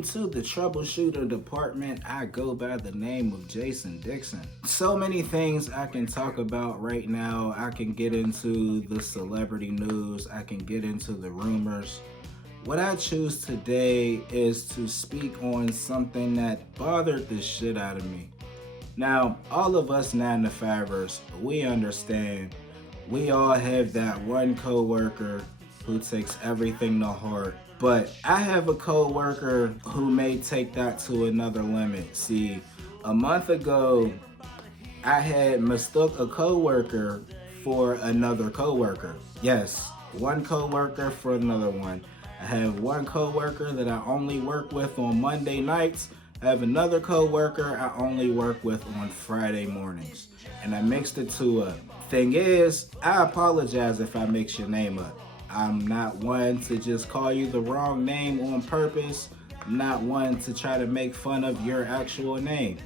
Welcome to the troubleshooter department. I go by the name of Jason Dixon. So many things I can talk about right now. I can get into the celebrity news. I can get into the rumors. What I choose today is to speak on something that bothered the shit out of me. Now, all of us 9-to-5ers, we understand. We all have that one coworker who takes everything to heart. But I have a coworker who may take that to another limit. See, a month ago, I had mistook a coworker for another coworker. Yes, one coworker for another one. I have one coworker that I only work with on Monday nights. I have another coworker I only work with on Friday mornings. And I mixed the two up. Thing is, I apologize if I mix your name up. I'm not one to just call you the wrong name on purpose. I'm not one to try to make fun of your actual name.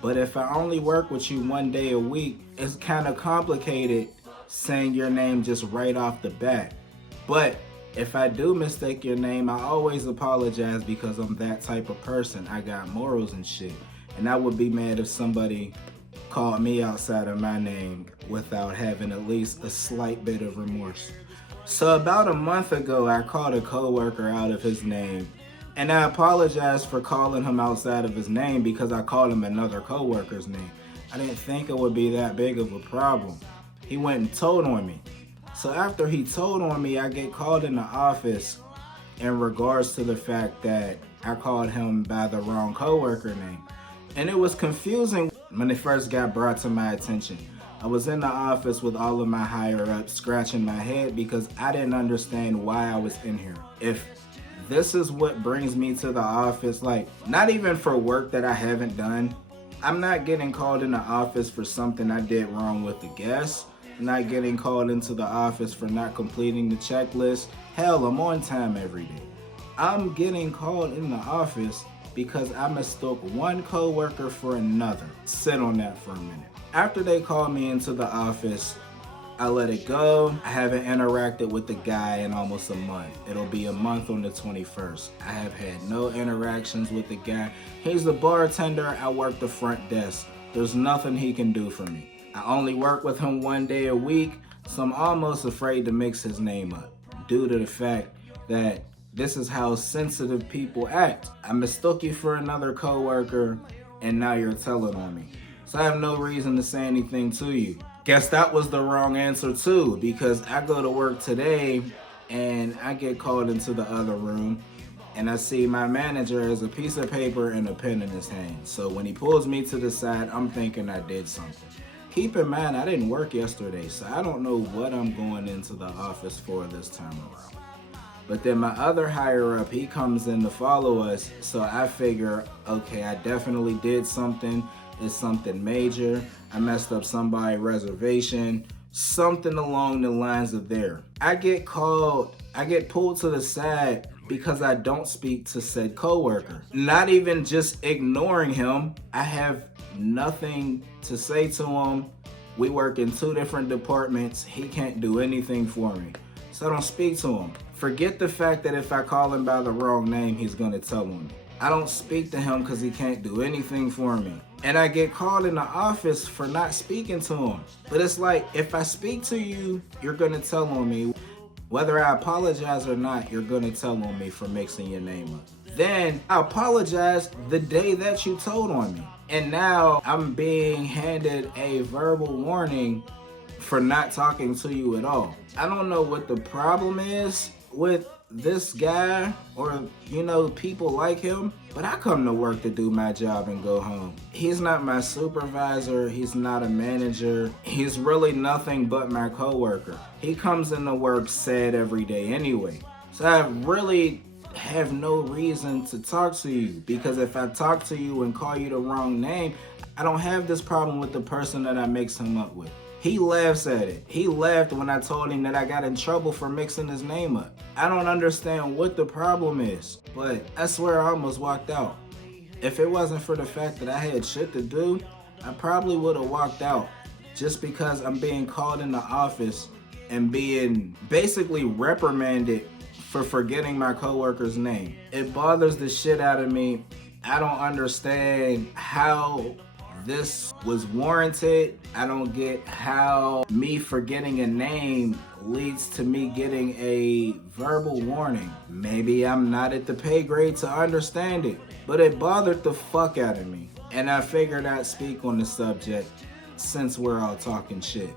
But if I only work with you one day a week, it's kind of complicated saying your name just right off the bat. But if I do mistake your name, I always apologize because I'm that type of person. I got morals and shit. And I would be mad if somebody called me outside of my name without having at least a slight bit of remorse. So about a month ago, I called a coworker out of his name, and I apologized for calling him outside of his name because I called him another coworker's name. I didn't think it would be that big of a problem. He went and told on me. So after he told on me, I get called in the office in regards to the fact that I called him by the wrong coworker name. And it was confusing when it first got brought to my attention. I was in the office with all of my higher ups scratching my head because I didn't understand why I was in here. If this is what brings me to the office, like not even for work that I haven't done, I'm not getting called in the office for something I did wrong with the guests. I'm not getting called into the office for not completing the checklist. Hell, I'm on time every day. I'm getting called in the office because I mistook one coworker for another. Sit on that for a minute. After they called me into the office, I let it go. I haven't interacted with the guy in almost a month. It'll be a month on the 21st. I have had no interactions with the guy. He's the bartender. I work the front desk. There's nothing he can do for me. I only work with him one day a week, so I'm almost afraid to mix his name up due to the fact that this is how sensitive people act. I mistook you for another coworker, and now you're telling on me. So I have no reason to say anything to you. Guess that was the wrong answer too, because I go to work today and I get called into the other room and I see my manager has a piece of paper and a pen in his hand. So when he pulls me to the side, I'm thinking I did something. Keep in mind, I didn't work yesterday, so I don't know what I'm going into the office for this time around. But then my other higher up, he comes in to follow us, so I figure, okay, I definitely did something. It's something major. I messed up somebody's reservation, something along the lines of there. I get pulled to the side because I don't speak to said coworker. Not even just ignoring him. I have nothing to say to him. We work in two different departments. He can't do anything for me. So I don't speak to him. Forget the fact that if I call him by the wrong name, he's gonna tell on me. I don't speak to him because he can't do anything for me. And I get called in the office for not speaking to him. But it's like, if I speak to you, you're gonna tell on me. Whether I apologize or not, you're gonna tell on me for mixing your name up. Then I apologize the day that you told on me. And now I'm being handed a verbal warning for not talking to you at all. I don't know what the problem is with this guy or, people like him, but I come to work to do my job and go home. He's not my supervisor. He's not a manager. He's really nothing but my coworker. He comes into work sad every day anyway. So I really have no reason to talk to you, because if I talk to you and call you the wrong name, I don't have this problem with the person that I mix him up with. He laughs at it. He laughed when I told him that I got in trouble for mixing his name up. I don't understand what the problem is, but I swear I almost walked out. If it wasn't for the fact that I had shit to do, I probably would have walked out, just because I'm being called in the office and being basically reprimanded for forgetting my coworker's name. It bothers the shit out of me. I don't understand how this was warranted. I don't get how me forgetting a name leads to me getting a verbal warning. Maybe I'm not at the pay grade to understand it, but it bothered the fuck out of me. And I figured I'd speak on the subject since we're all talking shit.